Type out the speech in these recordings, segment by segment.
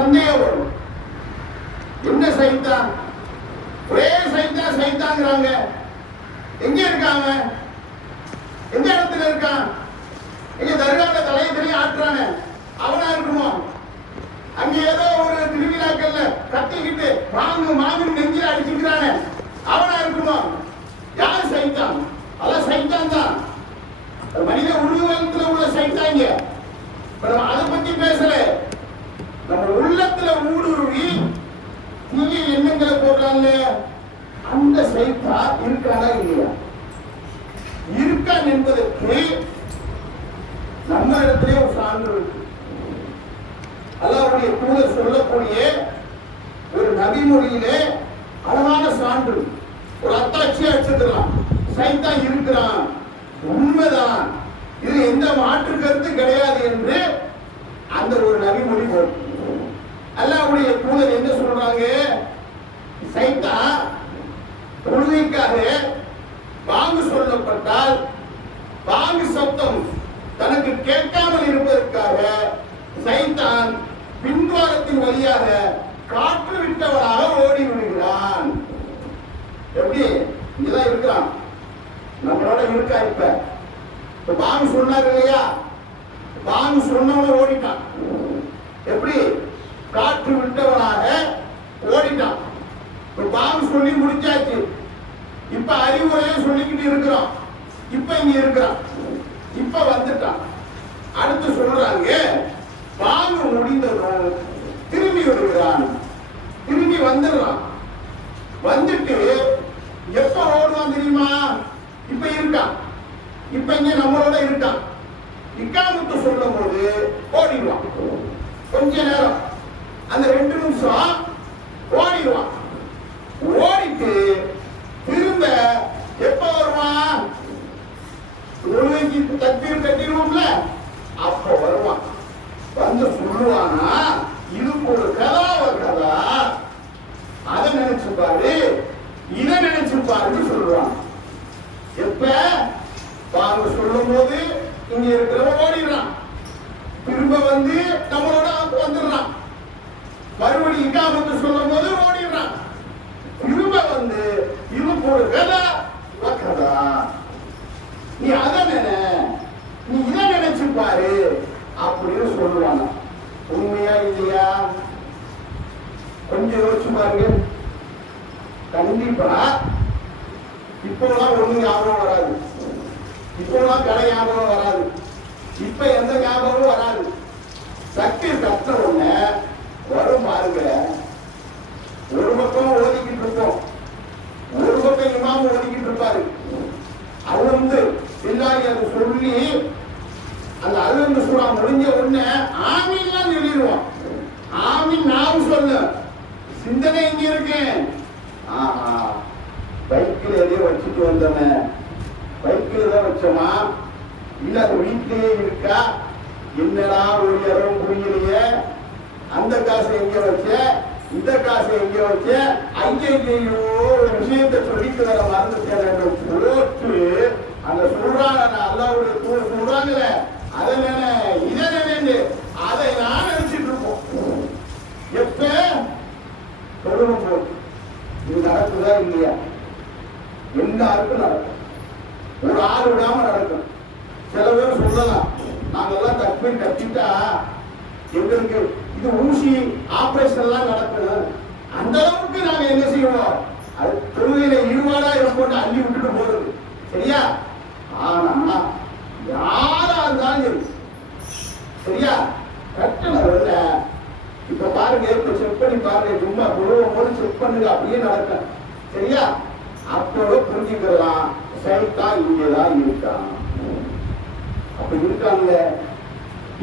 சந்தேகம் வரும். என்ன சைத்தான்? ஒரே சைத்தான் சைத்தாங்கிறாங்க. எங்க இருக்காங்க? எந்த இடத்துல இருக்கான்? எங்க தர்கால தலையை ஆட்டுறானே அவனா இருக்குமோ? அங்க ஏதோ ஒரு திருவிழாக்கள்ல கத்திக்கிட்டு மாங்கு மாங்கு நெஞ்சில அடிச்சுக்கிறானே அவனா இருக்குமோ? யார் சைத்தான்? அதான் சைத்தான் தான். மனித உள்ளத்துல உள்ள சைத்தாங்க. நம்ம அதை பத்தி பேசல. நம்ம உள்ளத்துல ஊடுருவி தீய எண்ணங்களை போடுறாங்க. அந்த சைத்தா இருக்கானா இல்லையா? இருக்கான் என்பதற்கு நம்ம இடத்திலே ஒரு சான்று இருக்கு. அல்லாஹ்வுடைய தூதர் சொல்லக்கூடிய ஒரு நபிமொழியிலே அழகான சான்று, ஒரு அத்தாட்சியா எடுத்துக்கலாம். சைத்தான் இருக்கிறான், உண்மைதான், இது எந்த மாற்று கருத்து கிடையாது என்று அந்த ஒரு நபிமொழி போடும். அல்லாஹ்வுடைய தூதர் என்ன சொல்றாங்க? சைத்தான் தொழுகைக்காக பாங்கு சொல்லப்பட்டால் பாங்கு சப்தம் தனக்கு கேட்காமல் இருப்பதற்காக சைத்தான் பின்வாரத்தின் வழியாக காற்று விட்டவனாக ஓடி விடுகிறான். எப்படி? இங்கதான் இருக்கிறான், நம்மளோட இருக்கா. இப்ப பாங்கு சொன்னார் இல்லையா? பாங்கு சொன்னவன ஓடிட்டான். எப்படி? காற்று விட்டவனாக ஓடிட்டான். பாங்கு சொல்லி முடிச்சாச்சு. இப்ப அறிவுரையை சொல்லிக்கிட்டு இருக்கிறோம். இப்ப இங்க இருக்கிறான், இப்ப வந்துட்டான். அடுத்து சொல்றாங்க, பாங்கு முடிந்ததும் திரும்பி விடுகிறான். திரும்பி வந்துடுறான். வந்துட்டு எப்ப ஓடுவான் தெரியுமா? இப்ப இருக்கான், இப்ப இங்க நம்மளோட இருக்கான். இக்காமத்து சொல்லும் போது ஓடிடுவான். கொஞ்ச நேரம், அந்த 2 நிமிஷம் ஓடிடுவான். ஓடிட்டு திரும்ப எப்ப வருவான்? தொழுகைக்கு தக்பீர் கட்டிடுவோம்ல, அப்ப வருவான். வந்து சொல்லுவானா, இது ஒரு கதா, அதை நினைச்சு பாரு, இதை நினைச்சு பாருன்னு சொல்லுவான். எப்ப? பாங்க சொல்லும் போது இங்க இருக்கிறவன் ஓடிடுறான். திரும்ப வந்து நம்மளோட வந்துடுறான். மறுபடி இக்காமத்து சொல்லும் போது ஓடிடுறான். திரும்ப வந்து இது ஒரு கதா, நீ அதை நினை, நீ இதை நினைச்சு பாரு அப்படின்னு சொல்லுவாங்க. உண்மையா இல்லையா? கொஞ்சம் யோசிச்சு பாருங்க. கண்டிப்பா இப்போலாம் ஒண்ணு ஞாபகம் வராது. இப்போலாம் கடை ஞாபகம் வராது. இப்ப எந்த ஞாபகமும் வராது. சக்தி கத்த ஒண்ணு வரும் பாருங்க. ஒரு பக்கம் ஓதிக்கிட்டு இருப்போம், ஒரு பக்கம் இமாம் ஓதிக்கிட்டு இருப்பாரு. அது வந்து எல்லாரும் அதை சொல்லி அந்த அழுந்து சூறா முடிஞ்ச உடனே ஆமீன்லாம் சொல்லிடுவோம். ஆமீன் நான் சொல்ல சிந்தனை இங்க இருக்கு. ஆஹா, பைக்கில் எதையோ வச்சுட்டு வந்தவன், பைக்கில் தான் வச்சோமா இல்ல அது வீட்டிலேயே இருக்கா? என்னடா ஒரு இடம் புரியலையே. அந்த காசை எங்க வச்ச, இந்த காசை எங்க வச்ச, ஐயோ ஒரு விஷயத்தை சொல்லிட்டு வர மறந்துட்டேன் போட்டு அந்த சொல்றாங்க. அல்லாஹ்வுடைய தூதர் சொல்றாங்கல்ல, அதை நினை, இதை நினைந்து அதை நான் நினைச்சிட்டு இருப்போம். எப்ப தொழுவும் போது இது நடக்குதா இல்லையா? எல்லாருக்கும் நடக்கும், ஒரு ஆள் விடாம நடக்கும். சில பேர் சொல்லலாம், நாங்கெல்லாம் தக்பீர் கட்டிட்டா எங்களுக்கு இது ஊசி ஆபரேஷன் எல்லாம் நடக்கணும், அந்த அளவுக்கு நாங்க என்ன செய்வோம்? அது தொழுகையில ஈடுபாடா இருப்போம், அள்ளி விட்டுட்டு போறது. சரியா? ஆனா யாரா இருந்தாலும் சரியா கட்டணம் இல்ல. இப்ப பாருங்க, இப்ப செக் பண்ணி பாருங்க, சும்மா குழுவும் போது செக் பண்ணுங்க, அப்படியே நடக்கும். சரியா? அப்போ புரிஞ்சுக்கலாம், சைத்தான் இங்கதான் இருக்கான். அப்ப இருக்காங்க.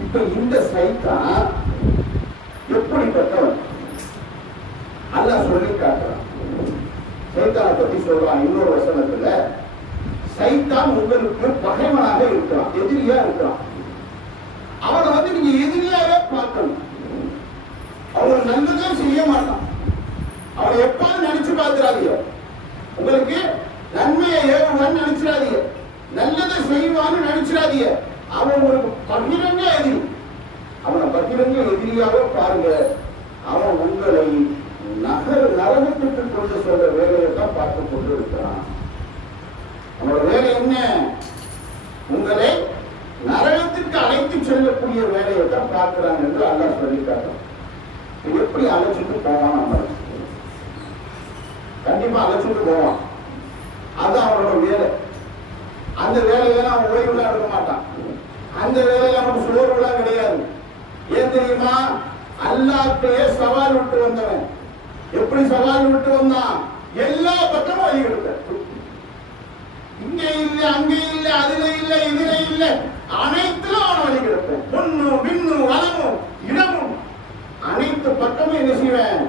இப்ப இந்த சைத்தான் எப்படிப்பட்டவன் அல்லாஹ் சொல்லி காட்டுறான். சைத்தானை பத்தி சொல்றான் இன்னொரு வசனத்துல. சைத்தான் உங்களுக்கு பகைவனாக இருக்கிறான், எதிரியா இருக்கிறான். அவனை வந்து நீங்க எதிரியாவே பார்க்கணும். அவன் நல்லதே செய்ய மாட்டான். அவனை எப்பாவது நினைச்சு பார்த்துடாதீங்க. உங்களுக்கு நன்மையை ஏவுவான்னு நினைச்சிடாதீங்க, நல்லதை செய்வான்னு நினைச்சிடாதீங்க. அவன் உங்களுக்கு பகிரங்க எதிரி. அவனை பகிரங்க எதிரியாவே பாருங்க. அவன் உங்களை நரகத்துக்கு கொண்டு சொல்ற வேலையை தான் பார்த்து கொண்டு இருக்கிறான். அவனோட வேலை என்ன? உங்களை நரகத்திற்கு அழைத்து செல்லக்கூடிய வேலையை தான் பார்க்கிறான் என்று அல்லாஹ் சொல்லிட்டாங்க. எப்படி அழைச்சிட்டு போவான்? நம்ம கண்டிப்பா அழைச்சிட்டு போவான். அது அவனோட வேலை. அந்த வேலையில அவன் ஓய்வுலாம் எடுக்க மாட்டான். அந்த வேலையில அவனுக்கு சோர்வுலாம் கிடையாது. ஏன் தெரியுமா? அல்லாஹ்வுடைய சவால் விட்டு வந்தவன். எப்படி சவால் விட்டு வந்தான்? எல்லா பக்கமும் வழி கொடுத்த. இங்க இல்ல, அங்க இல்ல, அதுல இல்ல, இதுல இல்ல, அனைத்திலும் அவன் வழி கொடுப்பேன். பொண்ணும் பின்னும் வளமும் இடமும் அனைத்து பக்கமும் என்ன செய்வேன்?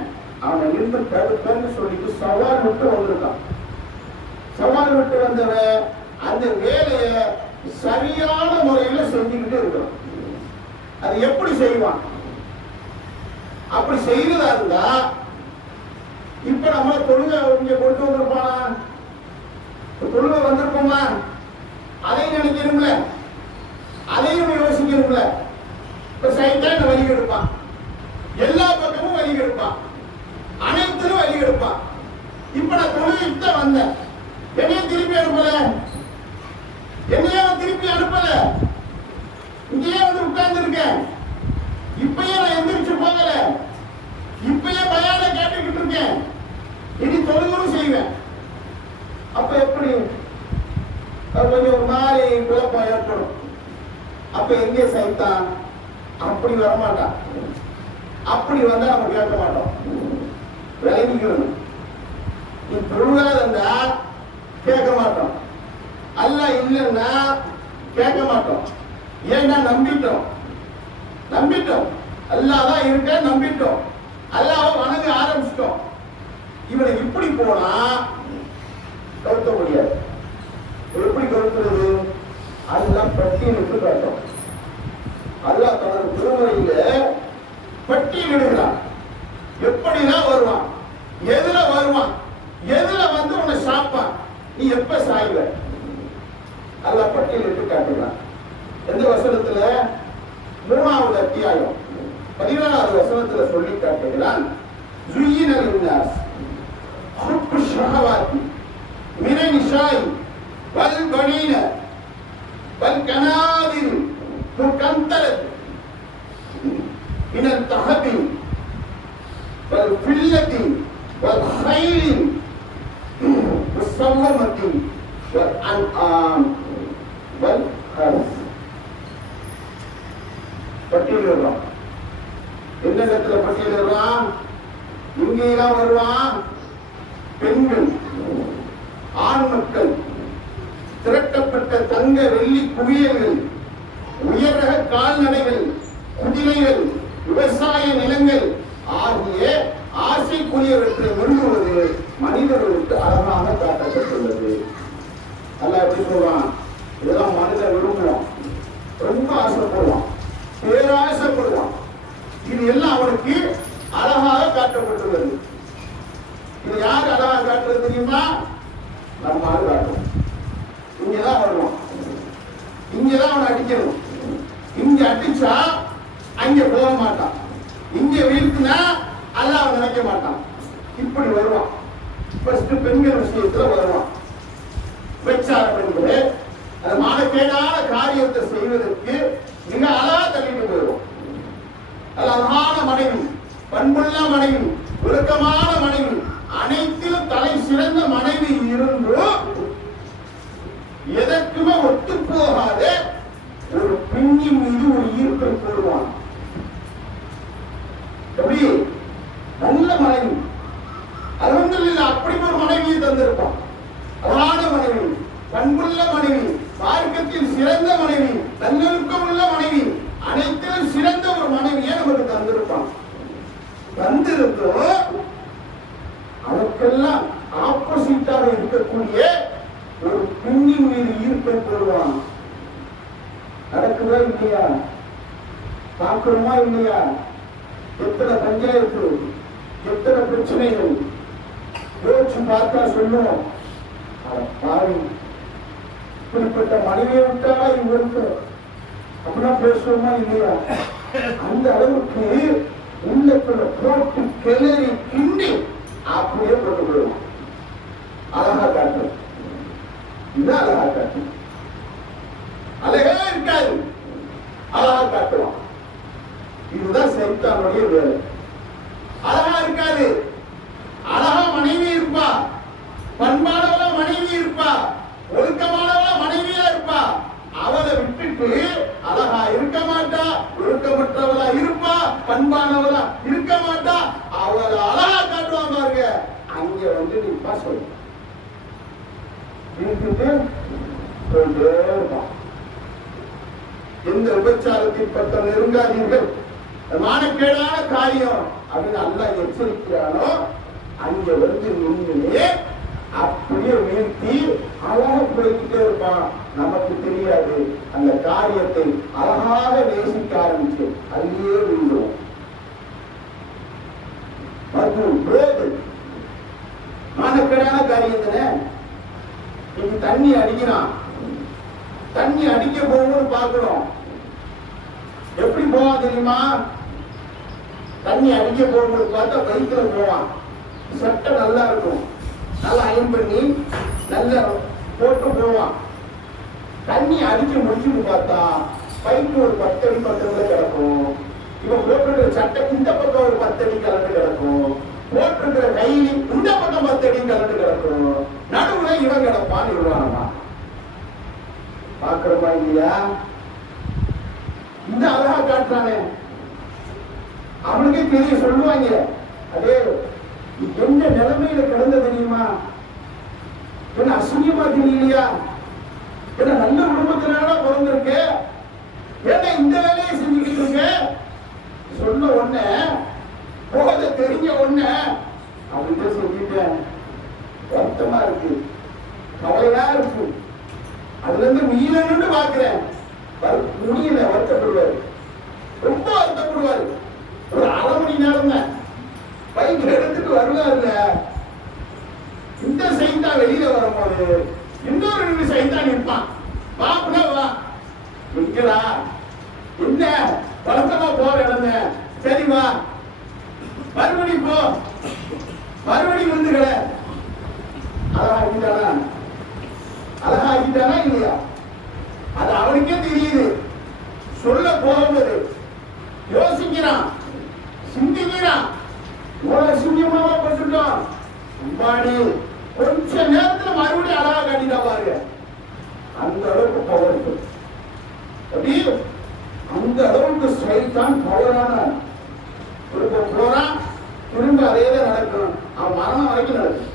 அவனை இருந்து தடுப்பேன்னு சொல்லிட்டு சவால் விட்டு வந்திருக்கான். சவால் விட்டு வந்தவன் அந்த வேலையை சரியான முறையில செஞ்சுக்கிட்டு இருக்கிறான். அது எப்படி செய்வான்? அப்படி செய்யறதா இருந்தா இப்ப நம்ம தொழுகை இங்க கொண்டு வந்திருப்பானா? தொழுகை வந்திருப்போமா? அதையும் நினைக்கணும்ல, அதையும் யோசிக்கணும்ல. இப்ப சைத்தான் வழி எடுப்பான், எல்லா பக்கமும் வழி எடுப்பான், அனைத்திலும் வழி எடுப்பான். இப்ப நான் தொழுகைக்கு தான் வந்தேன், என்னையும் திருப்பி அனுப்பல, என்னையே திருப்பி அனுப்பல, இங்கேயே வந்து உட்கார்ந்து இருக்கேன். இப்பயே நான் எந்திரிச்சு போகல, இப்பயே பயான கேட்டுக்கிட்டு இருக்கேன், இனி தொழுகவும் செய்வேன். அப்ப எப்படி? கொஞ்சம் ஒரு மாதிரி குழப்பம் ஏற்படும். அப்ப எங்கே சைத்தான்? அப்படி வரமாட்டான். அப்படி வந்தா நம்ம கேட்க மாட்டோம். விளங்கிக்கணும். நீ தொழுகாதா கேட்க மாட்டோம். அல்லாஹ் இல்லைன்னா கேட்க மாட்டோம். ஏன்னா நம்பிட்டோம். அல்லாஹ் தான் இருக்க நம்பிட்டோம். அல்லாஹ்வை வணங்க ஆரம்பிச்சிட்டோம். இவனை இப்படி போனா கருத்த முடியாது. எப்படி கருத்துறது? அல்லாஹ் பட்டியலிட்டு காட்டும். அல்லாஹ் தனது திருமறையில பட்டியலிடுகிறான். எப்படிதான் வருவான், எதுல வருவான், எதுல வந்து உன்னை சாப்பான், நீ எப்ப சாய்வ, அல்லாஹ் பட்டியலிட்டு காட்டுகிறான். எந்த வசனத்துல? 3வது அத்தியாயம் 14வது வசனத்துல சொல்லி காட்டுகிறான். زُيِّنَ لِلنَّاسِ حُبُّ الشَّهَوَاتِ مِنَ النِّسَاءِ وَالْبَنِينَ وَالْقَنَاطِيرِ الْمُقَنطَرَةِ مِنَ الذَّهَبِ وَالْفِضَّةِ وَالْخَيْلِ الْمُسَوَّمَةِ وَالْأَنْعَامِ وَالْحَرْثِ. பட்டியலிடுறான். எந்த இடத்துல பட்டியலிடுறான்? இங்கெல்லாம் வருவான். பெண்கள், ஆண் மக்கள், திரட்டப்பட்ட தங்க வெள்ளி குவியல்கள், உயர்ரக கால்நடைகள், குதிரைகள், விவசாய நிலங்கள் ஆகிய ஆசைக்குரியவற்றை விரும்புவது மனிதர்களுக்கு அழகாக காட்டப்பட்டுள்ளது. அல்லாஹ் எப்படி சொல்றான்? இதெல்லாம் மனிதன் விரும்புவான், ரொம்ப ஆசைப்படுவான், பேராசைப்படுவான். இது எல்லாம் அவனுக்கு அழகாக காட்டப்பட்டுள்ளது. இது யார் அழகாக காட்டுறது தெரியுமா? நம்ம ஆள் காட்டும். இங்கதான் வருவான், இங்கதான் அவனை அடிக்கணும். இங்க அடிச்சா அங்க போக மாட்டான், இங்க வீழ்த்தினா அல்லாஹ் அவன் நினைக்க மாட்டான். இப்படி வருவான். ஃபர்ஸ்ட் பெண்கள் விஷயத்துல வருவான். விபச்சாரம் என்பது அது மானக்கேடான காரியத்தை செய்வதற்கு மிக அழகா தள்ளிட்டு போயிடும். அழகான மனைவி, பண்புள்ள மனைவி, ஒழுக்கமான மனைவி, அனைத்திலும் தலை சிறந்த மனைவி இருந்தும் எதற்குமே ஒத்து போகாத ஒரு பெண்ணின் மீது ஒரு ஈர்ப்பை போடுவான். எப்படி? நல்ல மனைவி, அல்ஹம்துலில்லாஹ் அப்படி ஒரு மனைவியை தந்திருப்பான். அழகான மனைவி, பண்புள்ள மனைவி, மார்க்கத்தில் சிறந்த மனைவி, நல்லொழுக்கம் உள்ள மனைவி, அனைத்திலும் சிறந்த ஒரு மனைவியை நமக்கு தந்திருப்பான். தந்திருந்தோம் அதற்கெல்லாம் ஆப்போசிட்டாக இருக்கக்கூடிய ஒரு பெண்ணின் மீது ஈர்ப்பை போடுவான். நடக்குதா இல்லையா? பார்க்கிறோமா இல்லையா? எத்தனை பஞ்சாயத்து, எத்தனை பிரச்சனைகள் யோசிச்சு பார்த்தா சொல்லுவோம். பாவி, இப்படிப்பட்ட மனைவியை விட்டா இவருக்கு அப்படின்னா பேசுவோமா இல்லையா? அந்த அளவுக்கு உள்ளத்துல போட்டு கிளறி கிண்டி அப்படியே போட்டு விடுவோம். அழகா காட்டும். இதுதான் அழகா காட்டும். அழகே இருக்காது, அழகா காட்டுவான். இதுதான் சைத்தானுடைய வேலை. அழகா இருக்காது, அழகா மனைவி இருப்பா, பண்பானவள மனைவி இருப்பா, ஒழுக்கமானவள மனைவியா இருப்பா. அவளை விட்டுட்டு அழகா இருக்க மாட்டா, ஒழுக்கமற்றவளா இருப்பா, பண்பானவளா இருக்க மாட்டா. அவளை அழகா காட்டுவான் பாருங்க. அங்க வந்து நிப்பா சொல்லு எந்த விபச்சாரத்தின் பக்கம் நெருங்காதீர்கள், மானக்கேடான காரியம் அப்படின்னு அல்லாஹ் எச்சரிக்கிறானோ அங்க வந்து நின்று அப்படியே வீழ்த்தி அழகா போய்கிட்டே இருப்பான். நமக்கு தெரியாது, அந்த காரியத்தை அழகாக நேசிக்க ஆரம்பிச்சு அதுலயே விழுந்துடும். மானக்கேடான காரியம் தானே. இன்னைக்கு தண்ணி அடிக்கிறான், தண்ணி அடிக்க போகும்போது பார்க்கணும் எப்படி போவான் தெரியுமா? தண்ணி அடிக்க போகும்போது பார்த்தா பைக்ல போவான். சட்டை நல்லா இருக்கும், நல்லா அயன் பண்ணி நல்லா போட்டு போவான். தண்ணி அடிக்க முடிச்சுன்னு பார்த்தா பைக்கு ஒரு 10 அடி பக்கத்துல கிடக்கும். இவன் போட்டிருக்கிற சட்டை இந்த பக்கம் ஒரு 10 அடி கலந்து கிடக்கும், போட்டிருக்கிற கைலி இந்த பக்கம் 10 அடி கலந்து கிடக்கும். நடுவுல இவன் கிடப்பான். இவன் பாக்குறமா இல்லையா? இந்த அழகா காட்டுறானே அவனுக்கே தெரிய சொல்லுவாங்க. அதே எந்த நிலைமையில கிடந்த தெரியுமா? என்ன அசுரியமா தெரியலையா? என்ன நல்ல குடும்பத்தினால பிறந்திருக்க, ஏன்னா இந்த வேலையை செஞ்சுக்கிட்டு இருக்க சொன்ன உடனே போத தெரிஞ்ச உடனே அப்படின்னு சொல்லிட்டேன். வருத்தமா இருக்கு, கவலையா இருக்கு. அதுல இருந்து மீனன்னு பாக்குறேன். முடியல, வருத்தப்படுவாரு, ரொம்ப வருத்தப்படுவாரு. ஒரு 1/2 மணி நேரம் தான் பைக் எடுத்துட்டு வருவாருல. இந்த சைத்தா வெளியில வரும்போது இன்னொரு 2 சைத்தா நிற்பான். வாப்புனா வா, நிக்கிறா, என்ன பழக்கமா போற இடந்த, சரி வா, மறுபடி போ, மறுபடி வந்துக்கிற. அழகாக்கிட்டானா? அழகாக்கிட்டானா இல்லையா? அது அவனுக்கே தெரியுது. சொல்ல போகும்போது யோசிக்கிறான், சிந்திக்கிறான். சிங்கமாவா பட்டுட்டோம் அம்பாடி, கொஞ்ச நேரத்துல மறுபடியும் அழகா காட்டிட்டா பாருங்க. அந்த அளவுக்கு பவர் இருக்கு. அப்படி அந்த அளவுக்கு சைத்தான் பவரான. திரும்ப போறான், திரும்ப அதே தான் நடக்கும். அவன் மரணம் வரைக்கும் நடக்கும்.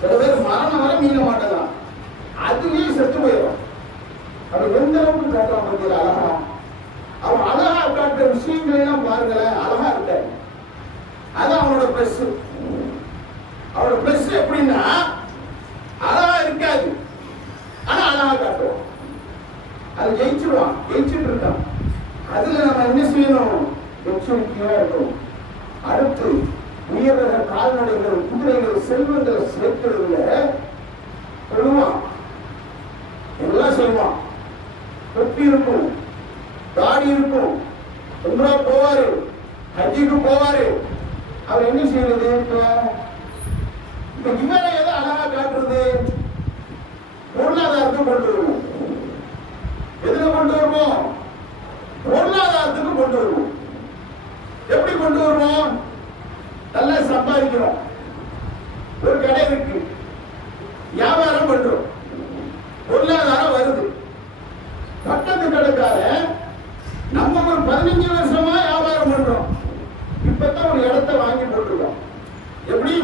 சில பேர் மரணம் வரை மீள மாட்டேங்கிறான், அதுலயே செத்து போயிடும். அது எந்த அளவுக்கு காட்டுறான் பார்த்தீங்களா அழகா? அவன் அழகா காட்டுற விஷயங்களை எல்லாம் பாருங்களேன், அழகா இருக்க. அது அவனோட பிளஸ். அவனோட பிளஸ் எப்படின்னா அழகா இருக்காது, ஆனா அழகா காட்டுவான். அது ஜெயிச்சிருவான், ஜெயிச்சுட்டு இருக்கான். அதுல நம்ம என்ன செய்யணும்? எச்சரிக்கையா இருக்கணும். அடுத்து உயர்ரக கால்நடைகள், குதிரைகள், செல்வங்களை சேர்க்கிறதுல சொல்லுவான், எல்லாம் செய்வான். தொப்பி இருக்கும், தாடி இருக்கும், உம்ரா போவாரு, ஹஜ்ஜுக்கு போவாரு. அவர் என்ன செய்யறது? இப்ப இவரை எதை அழகா காட்டுறது? பொருளாதாரத்துக்கு கொண்டு வருவோம். எதுல கொண்டு வருவோம்? பொருளாதாரத்துக்கு கொண்டு வருவோம். எப்படி கொண்டு வருவோம்? நல்லா சம்பாதிக்கிறோம், ஒரு கடை இருக்கு, வியாபாரம் பண்றோம், பொருளாதாரம் வருது. பக்கத்து கடைக்கார நம்ம ஒரு 15 வருஷமா வியாபாரம் பண்றோம், இப்பதான் ஒரு இடத்தை வாங்கி போட்டுருக்கோம். எப்படி?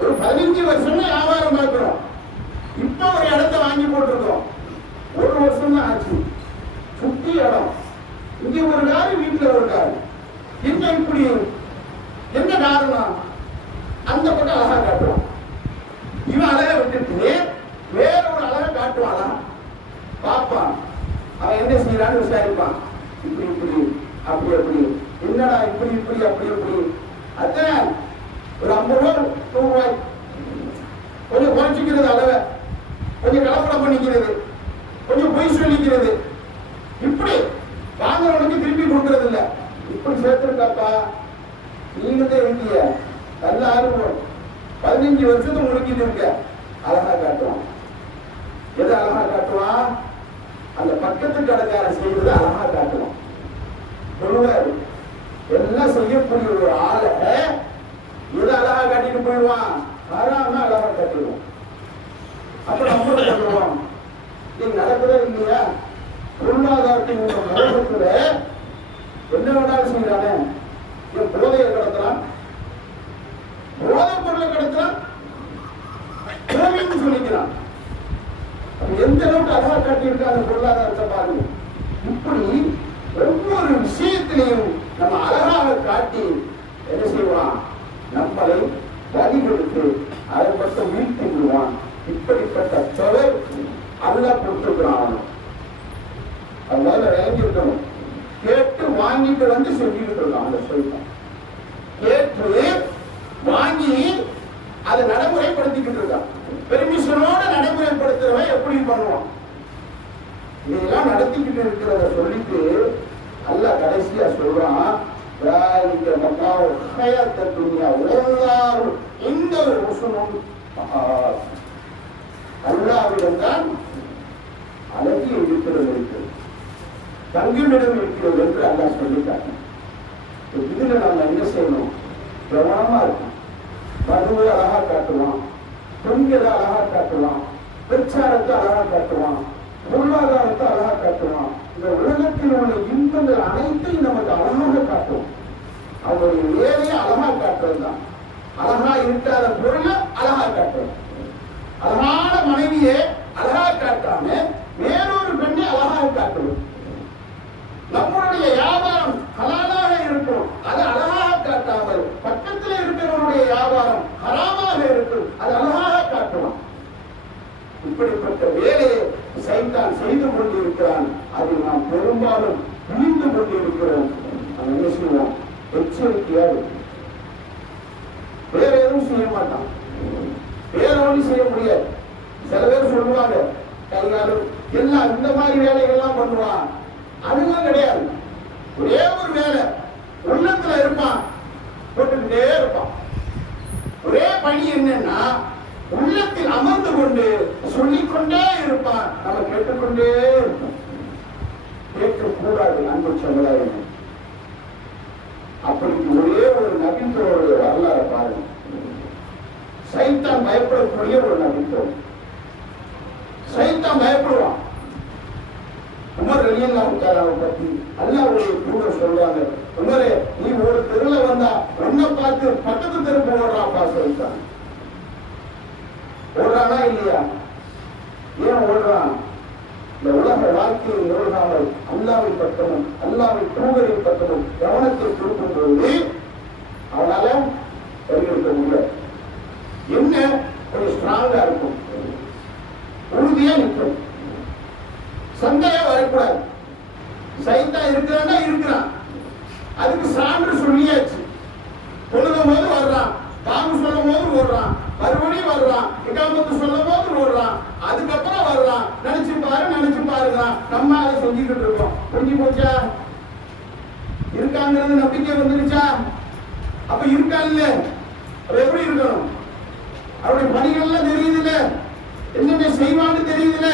ஒரு 15 வருஷமா வியாபாரம் பார்க்கிறோம், இப்ப ஒரு இடத்தை வாங்கி போட்டிருக்கோம். 1 வருஷம் தான் ஆச்சு. சுத்தி இடம், இங்க ஒரு காரு, வீட்டுல ஒரு காரு. என்ன இப்படி? என்ன காரணம்? அந்த பக்கம் அழகா காட்டுவான். இவன் அழகை விட்டுட்டு வேற ஒரு அழகை காட்டுவானா? பார்ப்பான். அவன் என்ன செய்யறான்னு விசாரிப்பான். இப்படி இப்படி, அப்படி அப்படி, என்னடா இப்படி இப்படி, அப்படி அப்படி. அதான் ஒரு 50 ரூபாய் 100 ரூபாய் கொஞ்சம் குறைச்சிக்கிறது, அளவை கொஞ்சம் கலப்படம் பண்ணிக்கிறது, கொஞ்சம் பொய் சொல்லிக்கிறது. இப்படி வாங்குறவனுக்கு திருப்பி கொடுக்கறது இல்லை. இப்படி சேர்த்திருக்காப்பா, நீங்க தான் இருக்கீங்க, நல்ல அனுபவம், 15 வருஷத்துக்கு முடிக்கிட்டு இருக்க, அழகா காட்டுவான். எதை அழகா காட்டுவான்? அந்த பக்கத்து கடைக்காரன் செய்வது அழகா காட்டுவான். சொல்லுவாரு, எல்லாம் செய்யக்கூடிய ஒரு ஆளை எதை அழகா காட்டிட்டு போயிடுவான்? ஆறாம அழகா காட்டிடுவான். அப்ப நம்ம சொல்லுவோம், நீங்க நடக்குதா இல்லையா? பொருளாதாரத்தின் மோகத்துல என்ன வேணாலும் செய்யறானே, இவன் போதையை கடத்துறான், போதை பொருளை கடத்துறான், சொல்லிக்கிறான். எந்த அளவுக்கு அழகா காட்டியிருக்கா அந்த பொருளாதாரத்தை பாருங்க. இப்படி ஒவ்வொரு விஷயத்திலையும் நம்ம அழகாக காட்டி என்ன செய்வான்? நம்மளை வழி கொடுத்து அதை மட்டும் வீழ்த்தி விடுவான். இப்படிப்பட்ட தொழில் அல்ல கொடுத்துருக்கிறான். அதனால விளங்கி இருக்கணும். கேட்டு வாங்கிட்டு வந்து சொல்லிட்டு இருக்கான். அந்த சொல்லிட்டான், கேட்டு வாங்கி அதை நடைமுறைப்படுத்திக்கிட்டு இருக்கான். பெர்மிஷனோட நடைமுறைப்படுத்துறவன் எப்படி பண்ணுவான்? இதெல்லாம் நடத்திக்கிட்டு இருக்கிறத சொல்லிட்டு அல்ல கடைசியா சொல்றான், இந்த அல்லாவிடம்தான் அழகிய இருக்கிறது இருக்கிறது, தங்கிடம் இருக்கிறது என்று அல்லா சொல்லிட்டாங்க. இதுல நாம என்ன செய்யணும்? கவனமா இருக்கும். மதுவை அழகா காட்டுவான், பெண்களை அழகா காட்டுவான், பிரச்சாரத்தை அழகா காட்டுவான், பொருளாதாரத்தை அழகா காட்டுவான். இந்த உலகத்தில் உள்ள இன்பங்கள் அனைத்தையும் நமக்கு அழகாக காட்டுவோம். அவருடைய வேலையை அழகா காட்டுறதுதான். அழகா இருக்காத பொருளை அழகா காட்டுறது. அழகான மனைவியை அழகா காட்டாம வேறொரு பெண்ணை அழகாக காட்டுவோம். நம்மளுடைய வியாபாரம் ஹலாலாக இருக்கும், அது அழகாக காட்டாமல் பக்கத்தில் இருக்கிறவருடைய வியாபாரம் ஹராமாக இருக்கும், அது அழகாக காட்டுவோம். இப்படிப்பட்ட வேலையை சைத்தான் செய்து கொண்டிருக்கிறான். அதில் நாம் பெரும்பாலும் புரிந்து கொண்டிருக்கிறோம். நம்ம என்ன செய்வோம்? எச்சரிக்கையாக வேற எதுவும் செய்ய மாட்டான், வேற ஒன்றும் செய்ய முடியாது. சில பேர் சொல்லுவாங்க கைகாலும் எல்லாம் இந்த மாதிரி வேலைகள்லாம் பண்ணுவான். அதுவும் கிடையாது. ஒரே ஒரு வேலை உள்ளத்துல இருப்பான், போட்டுக்கிட்டே இருப்பான். ஒரே பணி என்னன்னா உள்ளத்தில் அமர்ந்து கொண்டு சொல்லிக்கொண்டே இருப்பான். நம்ம கேட்டுக்கொண்டே இருப்போம். கேட்கக்கூடாது அன்பு சமுதாயம். அப்படி ஒரே ஒரு நபித்தோருடைய வரலாறு பாருங்க. சைத்தான் பயப்படக்கூடிய ஒரு நபித்தோர். சைத்தான் பயப்படுவான். உமர் ரலியல்லாஹு தஆலாவை பத்தி அல்லாஹ்வுடைய தூதர் சொல்றாங்க, உமரே நீ ஒரு தெருல வந்தா உன்னை பார்த்து பக்கத்து தெருக்கு ஓடுறாப்பா சைத்தான். ஓடுறானா இல்லையா? ஏன் ஓடுறான்? இந்த உலக வாழ்க்கையை ஓடாமல் அல்லாஹ்வை பக்கமும் அல்லாஹ்வை தூதரின் பக்கமும் கவனத்தை திருப்பும் போது அவனால வழிநடத்த முடியாது. என்ன கொஞ்சம் ஸ்ட்ராங்கா இருக்கும், உறுதியா நிற்கும், சந்தேகம் வரக்கூடாது. சைத்தான் இருக்கிறான்னா இருக்கிறான், அதுக்கு சான்று சொல்லியாச்சு. தொழுகும் போது வர்றான், தாங்கு சொல்லும் போது ஓடுறான், மறுபடியும் வர்றான், இகாமத்து சொல்லும் போது ஓடுறான், அதுக்கப்புறம் வர்றான். நினைச்சு பாருங்கிறான். நம்ம அதை செஞ்சுக்கிட்டு இருக்கோம். புரிஞ்சு போச்சா? இருக்காங்கிறது நம்பிக்கை வந்துருச்சா? அப்ப இருக்கான்ல, அப்ப எப்படி இருக்கணும்? அவருடைய பணிகள்லாம் தெரியுதுல்ல, என்னென்ன செய்வான்னு தெரியுதுல்ல,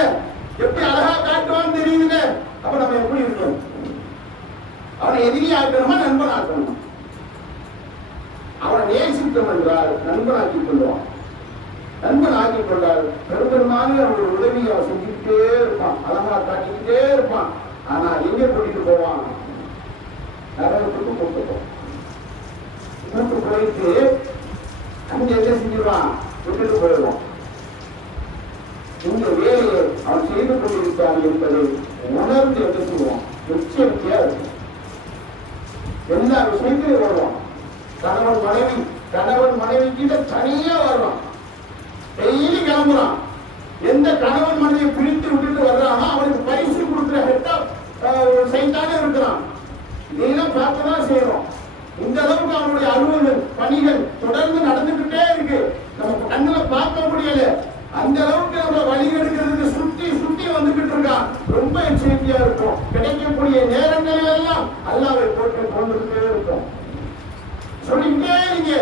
எப்படி அழகா காட்டுவான்னு தெரியுதுல்ல. அப்ப நம்ம எப்படி இருக்கணும்? அவனை எதிரி ஆக்கணுமா நண்பன் ஆக்கணுமா? அவனை நேசித்தோம் என்றால் நண்பனாக்கிக் கொள்வான். நண்பன் ஆக்கிக் கொண்டால் பெரும்பெருமான ஒரு உதவி அவன் செஞ்சுக்கிட்டே இருப்பான், அழகா காட்டிக்கிட்டே இருப்பான். ஆனா எங்க கூட்டிட்டு போவான்? நரகத்துக்கு கூட்டு போவான். கூட்டு போயிட்டு அங்க என்ன செஞ்சிருவான்? விட்டுட்டு போயிடுவான். இந்த வேலையை அவன் செய்து கொண்டிருக்கான் என்பதை உணர்ந்து என்ன செய்வான்? எச்சரிக்கையா இருக்கும். எல்லா விஷயத்திலும் வருவான். கணவன் மனைவி கிட்ட தனியா வருவான். டெய்லி கிளம்புறான். எந்த கணவன் மனைவியை பிரித்து விட்டுட்டு வர்றானோ அவனுக்கு பரிசு கொடுக்கிற ஹெட்டா சைத்தானே இருக்கிறான். இதெல்லாம் பார்த்துதான் செய்யறோம். இந்த அளவுக்கு அவனுடைய அலுவலர்கள் பணிகள் தொடர்ந்து நடந்துகிட்டே இருக்கு. நம்ம கண்ணுல பார்க்க முடியல. அந்த அளவுக்கு நம்ம வழி எடுக்கிறதுக்கு சுத்தி சுத்தி வந்துகிட்டு இருக்கான். ரொம்ப எச்சரிக்கையா இருக்கும். கிடைக்கக்கூடிய நேரங்களில் எல்லாம் அல்லாஹ்வை போட்டு கொண்டு சொல்லிட்டே நீங்க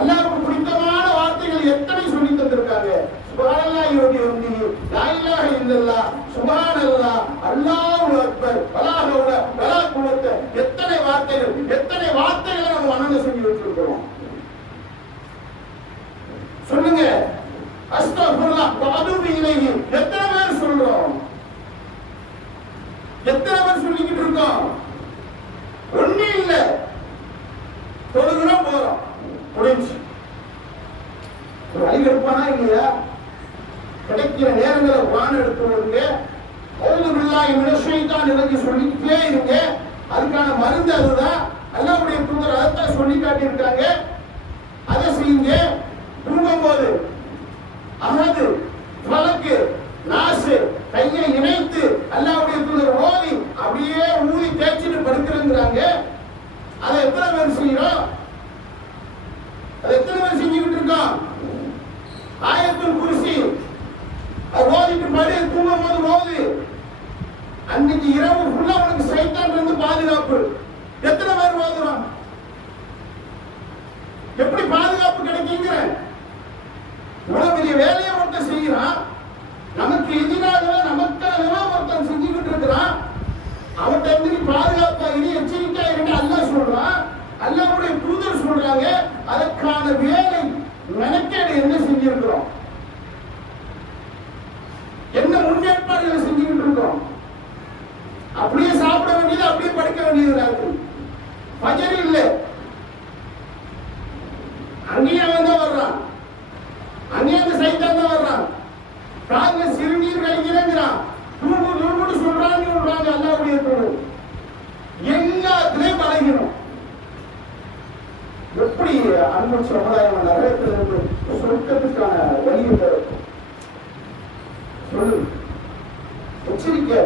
அல்லாஹ்வுக்கு பிடித்தமான வார்த்தைகள் எத்தனை சொல்லி தந்திருக்காங்க. சுப்ஹானல்லாஹி வ பிஹம்திஹி, லா இலாஹ இல்லல்லாஹ், சுப்ஹானல்லாஹ், அல்லாஹு அக்பர், வலா ஹவுல வலா குவத்த, எத்தனை வார்த்தைகளை நம்ம மனன செஞ்சு வச்சிருக்கிறோம். சொல்லுங்க. அஸ்தக்ஃபிருல்லாஹ் வ அதூபு இலைஹி, எத்தனை பேர் சொல்றோம்? எத்தனை பேர் சொல்லிக்கிட்டு இருக்கோம்? ஒண்ணு இல்ல, தொழுகிறோம் போறோம், முடிஞ்சு. ஒரு வழி எடுப்பானா இல்லையா? கிடைக்கிற நேரங்களை குர்ஆன் எடுத்து வருங்க, அவுது பில்லாஹி மினஷ் ஷைத்தானிர் ரஜீம் சொல்லிக்கிட்டே இருங்க. அதுக்கான மருந்து அதுதான். அல்லாஹ்வுடைய தூதர் அதைத்தான் சொல்லி காட்டியிருக்காங்க. அதை செய்யுங்க. தூங்கும்போது அஹது, ஃபலக்கு, நாசு கையை இணைத்து அல்லாஹ்வுடைய தூதர் ஓதி அப்படியே ஊதி தேய்ச்சிட்டு படுக்கிறேங்கிறாங்க. அதை எத்தனை பேர் செய்யறோம்? அதை எத்தனை பேர் செஞ்சுக்கிட்டு இருக்கோம்? ஆயத்துல் குர்சி அது ஓதிட்டு படி, தூங்கும் போது ஓது. அன்னைக்கு இரவு ஃபுல்லா உனக்கு சைத்தான் இருந்து பாதுகாப்பு. எத்தனை பேர் ஓதுறோம்? எப்படி பாதுகாப்பு கிடைக்குங்கிற இவ்வளவு பெரிய வேலையை ஒருத்தன் செய்யறான். நமக்கு எதிராகவே நமக்காகவே ஒருத்தன் செஞ்சுக்கிட்டு இருக்கிறான். அவன்கிட்ட இருந்து பாதுகாப்பா இனி எச்சரிக்கையா இருந்து அல்லாஹ் சொல்றான். அல்லாஹ்வுடைய தூதர் சொல்றாங்க. அதற்கான வேலை மெனக்கேடு என்ன செஞ்சிருக்கிறோம்? என்ன முன்னேற்பாடுகளை செஞ்சுக்கிட்டு இருக்கோம்? அப்படியே சாப்பிட வேண்டியது, அப்படியே படிக்க வேண்டியது. ஃபஜர் இல்ல, அங்கேயும் அவன் தான் வர்றான், அங்கேயும் அந்த சைத்தான் தான் வர்றான். காலைல சிறுநீர் கழிக்கிறேங்கிறான், தூங்குன்னு சொல்றாங்க. அல்லாஹ்வுடைய தூதர் எல்லாத்திலையும் பழகிடும். எப்படி அன்பு சமுதாயம் நரகத்திலிருந்து சொர்க்கத்துக்கான வழியை தரும்? சொல்லு, எச்சரிக்கை.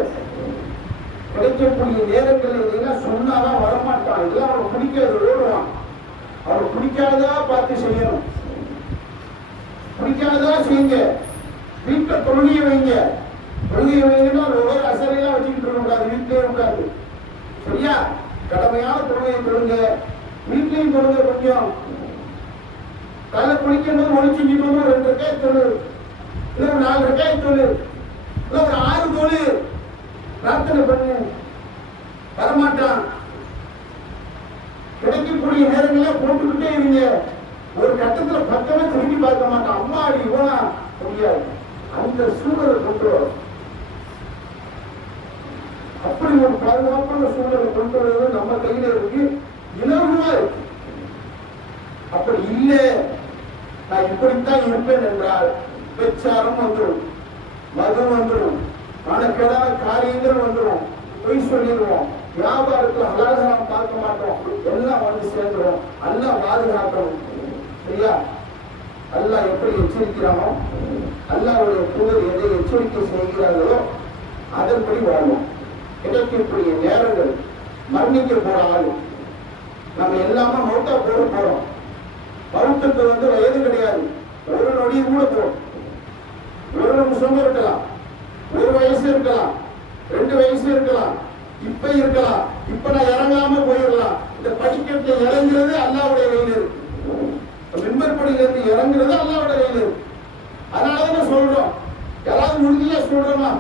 கிடைக்கக்கூடிய நேரங்களில் இதெல்லாம் சொன்னாதான் வரமாட்டான். இதெல்லாம் அவனுக்கு பிடிக்காது, ஓடுவான். அவனுக்கு பிடிக்காதா பார்த்து செய்யணும். பிடிக்காதா செய்யுங்க. வீட்டை தொழுகையை வைங்க. தொழுகையை வைங்கன்னா ஒவ்வொரு அசரையெல்லாம் வச்சுக்கிட்டு இருக்க கூடாது. வீட்டிலே இருக்காது, சரியா? கடமையான தொழுகையை தொழுங்க. வீட்லையும் தொழுங்க. கொஞ்சம் காலை குளிக்கும் போது ஒளி செஞ்சுட்டு வந்து 2 ரக்காத் தொழு, இல்லை 4 ரக்காத் தொழு, இல்லை ஒரு 6 தொழு. பிரார்த்தனை பண்ணு. வரமாட்டான். கிடைக்கக்கூடிய நேரங்கள போட்டுக்கிட்டே இருங்க. ஒரு கட்டத்துல பக்கமே திரும்பி பார்க்க மாட்டான். அம்மா அடி இவனா முடியாது. அந்த சூழலை கொண்டு வரும். அப்படி ஒரு பாதுகாப்பான சூழலை கொண்டு வருவது நம்ம கையில இருக்கு, இலகுவா இருக்கு. அப்படி இல்லை, நான் இப்படித்தான் இருப்பேன் என்றால் பெச்சாரம் வந்துடும், மது வந்துடும், மனக்கேடான காரியங்கள் வந்துடும், பொய் சொல்லிடுவோம், வியாபாரத்தில் அழகாரம் பார்க்க மாட்டோம், எல்லாம் வந்து சேர்ந்துடும். அல்லாஹ் பாதுகாக்கணும், சரியா? அல்லாஹ் எப்படி எச்சரிக்கிறானோ, அல்லாஹ்வுடைய தூதர் எதை எச்சரிக்கை செய்கிறார்களோ அதன்படி வாழும். கிடைக்கக்கூடிய நேரங்கள் மரணிக்க போற ஆளு நம்ம எல்லாமே மௌத்தா போறோம். மௌத்துக்கு வயது கிடையாது. ஒரு நொடி கூட போறோம். 1 நிமிஷம் இருக்கலாம், 1 வயசு இருக்கலாம், 2 வயசு இருக்கலாம், இப்ப இருக்கலாம். இப்ப நான் இறங்காம போயிடலாம். இந்த படிக்கட்டு இறங்குறது அல்லாஹ்வுடைய கையில் இருக்கு. மிம்பர் படியிலிருந்து இறங்குறது அல்லாஹ்வுடைய கையில் இருக்கு. அதனாலதான் சொல்றோம், யாராவது உறுதியா சொல்றோமா?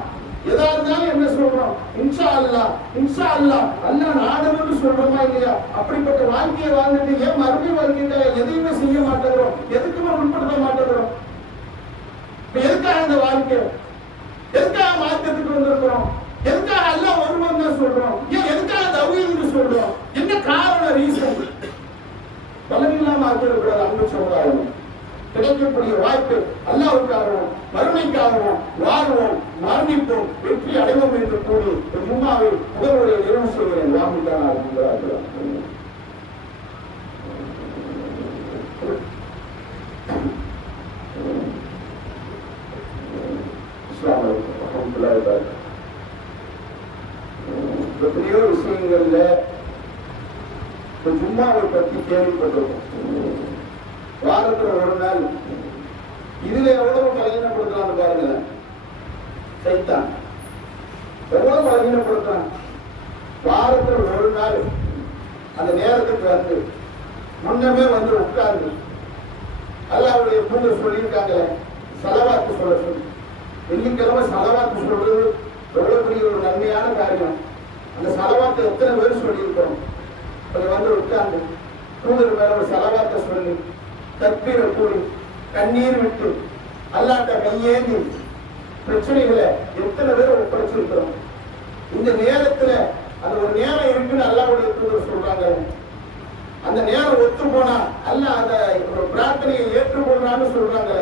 எதா இருந்தாலும் என்ன சொல்றோம்? இன்ஷா அல்லாஹ், இன்ஷா அல்லாஹ், அல்லாஹ் நாடுன்னு சொல்றோமா இல்லையா? அப்படிப்பட்ட வாழ்க்கையை வாழ்ந்துட்டு ஏன் மறுபடியும் வாழ்க்கையில எதையுமே செய்ய மாட்டேங்கிறோம்? எதுக்குமே உட்படுத்த மாட்டேங்கிறோம்? எதுக்காக இந்த வாழ்க்கை? எதுக்காக மார்க்கத்துக்கு வந்திருக்கிறோம்? எதுக்காக அல்லாஹ் ஒருவன் தான் சொல்றோம்? ஏன் எதுக்காக தௌஹீத்னு சொல்றோம்? என்ன காரணம், ரீசன்? பலமில்லாம ஆக்கிடக்கூடாது. அன்பு சமுதாயம், கிடைக்கக்கூடிய வாய்ப்பு அல்லாஹ்வுக்காகவும் மறுமைக்காகவும் வாழ்வோம், மரணிப்போம், வெற்றி அடைவோம் என்று கூறி ஜும்மாவை புகழுடைய நிறைவு செய்கிறேன். வாமிக்கான இருக்கிறார்கள். எத்தனையோ விஷயங்கள்ல ஜும்மாவை பற்றி கேள்விப்பட்டிருக்கோம். வாரத்துல 1 நாள் இதுல எவ்வளவு பலகீனப்படுத்துறான்னு பாருங்க. சைத்தான் எவ்வளவு பலகீனப்படுத்துறான். வாரத்துல 1 நாள் அந்த நேரத்துக்கு வந்து முன்னமே வந்து உட்கார்ந்து அல்லாஹ்வுடைய தூதர் சொல்லியிருக்காங்களே ஸலவாத்து சொல்ல சொல்லி. வெள்ளிக்கிழமை ஸலவாத்து சொல்றது எவ்வளவு பெரிய ஒரு நன்மையான காரியம். அந்த ஸலவாத்தை எத்தனை பேர் சொல்லியிருக்கிறோம். கொஞ்சம் வந்து உட்கார்ந்து தூதர் மேல ஒரு ஸலவாத்தை சொல்லி தக்பீரை கூறி கண்ணீர் விட்டு அல்லாஹ்ட்ட கையேந்தி பிரச்சனைகளை எத்தனை பேர் ஒப்படைச்சிருக்கிறோம். இந்த நேரத்துல அந்த ஒரு நேரம் இருக்குன்னு அல்லாஹ்வுடைய தூதர் சொல்றாங்க. அந்த நேரம் ஒத்து போனா அல்லாஹ் அந்த பிரார்த்தனையை ஏற்றுக்கொள்றான்னு சொல்றாங்க.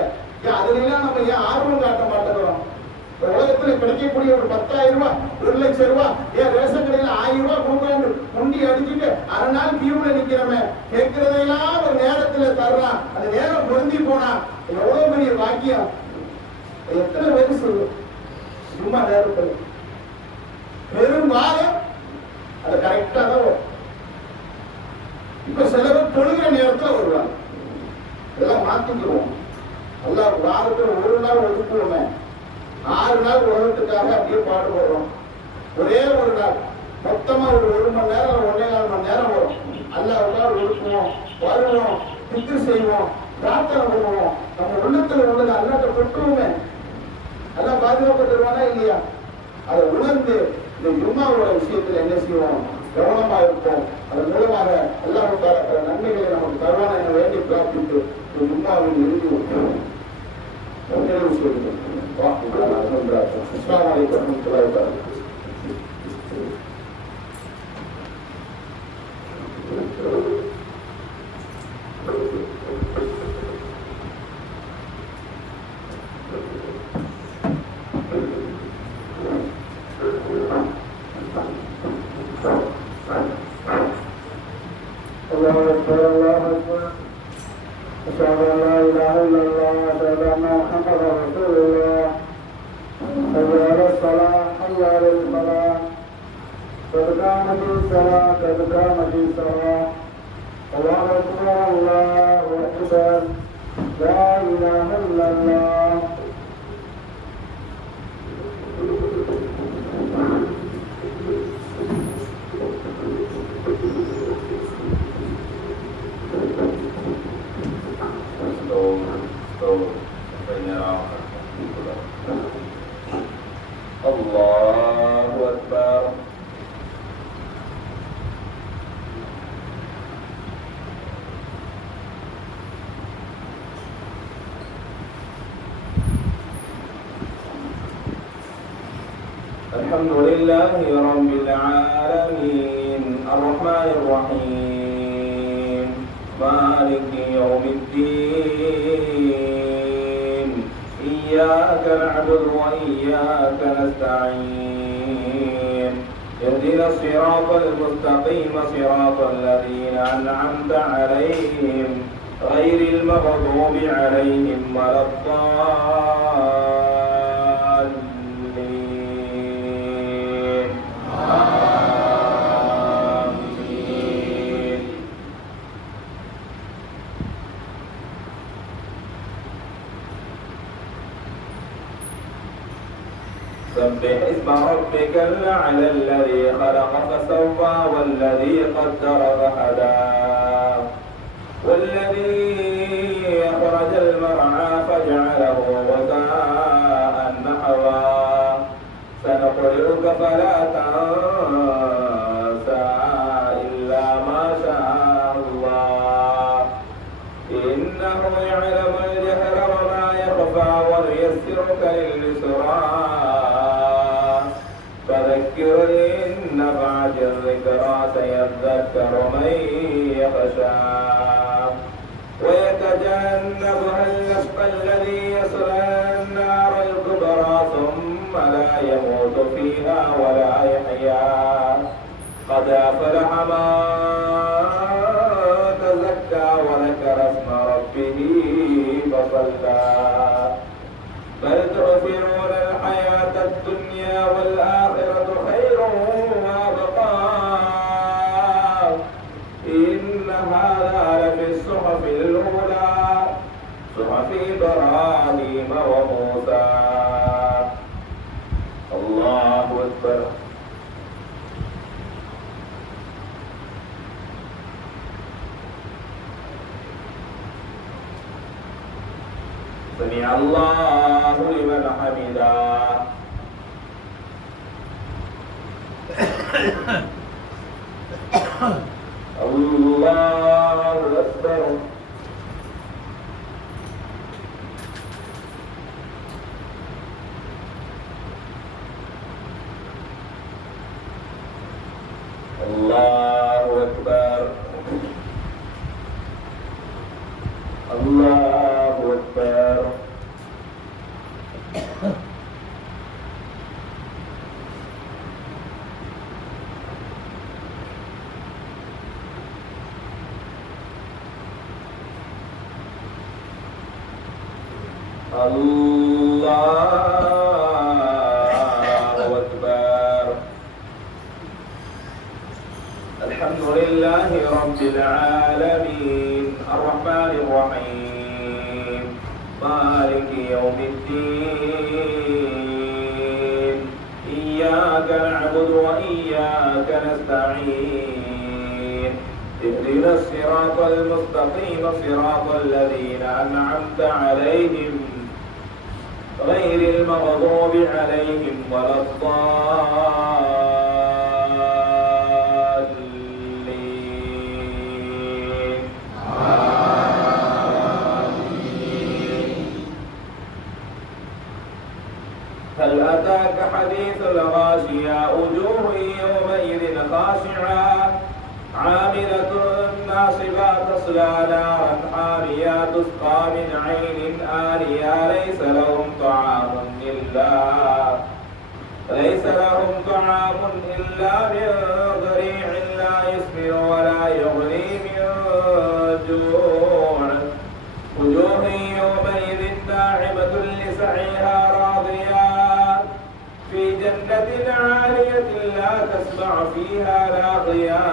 அதுல எல்லாம் நம்ம ஏன் ஆர்வம் காட்ட மாட்டேங்கிறோம்? உலகத்துல கிடைக்கக்கூடிய ஒரு 10,000 ரூபாய் 1,00,000 ரூபாய் ஏன் ரேஷன் கடையில 1000 ரூபாய் கொடுக்கறாங்க முண்டி அடிச்சுட்டு அரை நாள் கியூல நிக்கிறவன் கேட்கிறதையெல்லாம் ஒரு நேரத்துல தர்றான். அந்த நேரம் பொருந்தி போனா எவ்வளவு பெரிய வாக்கியம். எத்தனை பேர் சொல்லும் சும்மா நேரத்தில் பெரும்பாலும் அது கரெக்டா தான் வரும். இப்ப சில பேர் தொழுகிற நேரத்துல வருவாங்க. இதெல்லாம் மாத்திக்குவோம். எல்லாம் வாரத்தில் ஒரு நாள் ஒதுக்குவோமே, 6 நாள் உலகத்துக்காக அப்படியே பாடுபடுறோம். ஒரே ஒரு நாள் மொத்தமா ஒரு 1 மணி நேரம் 1.25 மணி நேரம் வரும். அல்லாஹ்வுக்காக ஒதுக்குவோம், வருவோம், திக்ர் செய்வோம், பிரார்த்தனை பண்ணுவோம். நம்ம உள்ளத்துல உள்ளது அல்லாஹ்ட்ட பெற்றுவோமே. எல்லாம் பாதுகாப்பு தருவானா இல்லையா? அதை உணர்ந்து இந்த ஜும்மாவோட விஷயத்துல என்ன செய்வோம்? கவனமா இருப்போம். அதன் மூலமாக அல்லாஹ்வுக்கான நன்மைகளை நமக்கு தருவான என வேண்டி பிரார்த்தித்து இந்த ஜும்மாவின் இறுதி நிறைவு செய்கிறோம். அஸ்ஸலாமு அலைக்கும் வரஹ்மத்துல்லாஹி வபரகாத்துஹு. الحمد لله رب العالمين الرحمن الرحيم مالك يوم الدين إياك نعبد وإياك نستعين اهدنا الصراط المستقيم صراط الذين أنعمت عليهم غير المغضوب عليهم ولا الضالين. سبح اسم ربك الأعلى الذي خلق فسوى والذي قدر فهدى والذي أخرج المرعى فجعله غثاء نحوا سنقرئك فلا تنسى إلا ما شاء الله إنه يعلم الجهر وما يخفى ونيسرك لليسرى فذكر إن نفعت الذكرى سيذكر من يخشى ويتجنبها الأشقى الذي يصلى النار الكبرى ثم لا يموت فيها ولا يحيا قد أفلح من تزكى وذكر اسم ربه فصلى بل تؤثرون الحياة الدنيا والآخرة خير وأبقى إن هذا لفي الصحف الأولى صحف إبراهيم وموسى. الله أكبر. سمع الله لمن حمده. الله أكبر. الله أكبر. الله أكبر. الله أكبر. الحمد لله رب العالمين الرحمن الرحيم مالك يوم الدين إياك نعبد وإياك نستعين اهدنا الصراط المستقيم صراط الذين أنعمت عليهم غير المغضوب عليهم ولا الضالين. آمين. هل أتاك حديث الغاشية وجوه يومئذ خاشعة عاملة ناصبة تصلى نارا حامية تسقى من عين آنية ليس لهم طعام إلا من ضريع لا يسمن ولا يغني من جوع وجوه يومئذ ناعمة لسعيها راضية في جنة عالية لا تسمع فيها لاغية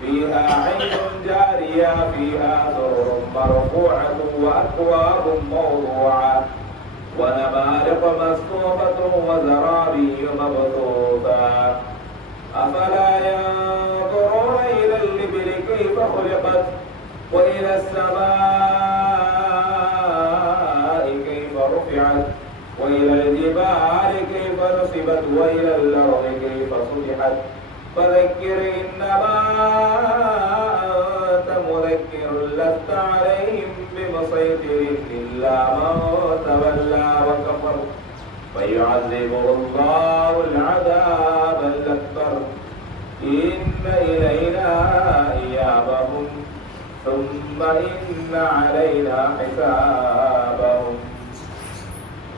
فيها عين جارية فيها سرر مرفوعة وأكواب موضوعة ونمارق مصفوفة وزرابي مبثوثة أفلا ينظرون إلى الإبل كيف خلقت وإلى السماء كيف رفعت وإلى الجبال كيف نصبت وإلى الأرض كيف سطحت فذكر إنما أنت مذكر لست عليهم بمسيطر إلا من تولى وكفر فيعذبه الله العذاب الأكبر إن إلينا إيابهم ثم إن علينا حسابهم.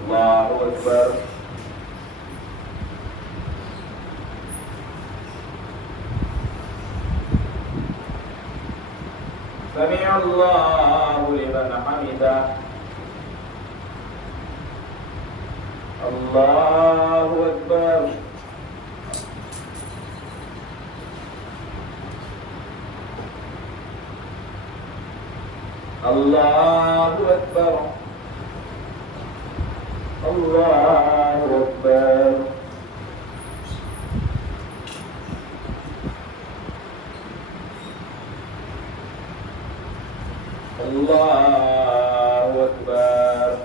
الله أكبر. سمع الله لمن حمده. الله أكبر. الله أكبر. الله أكبر. الله أكبر.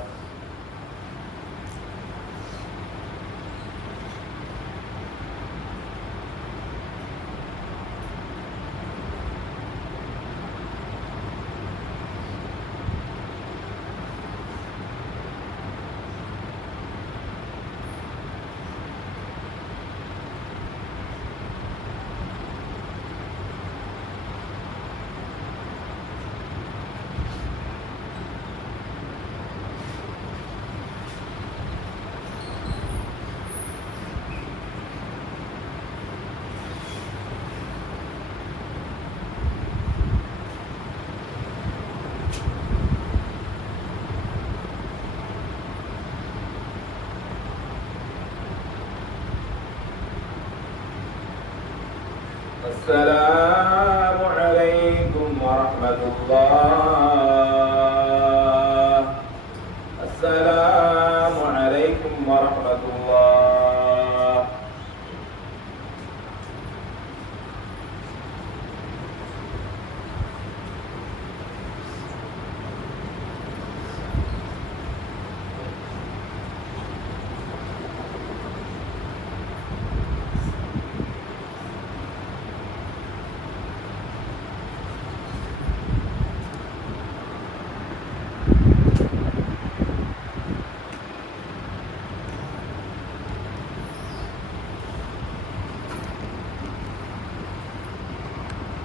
السلام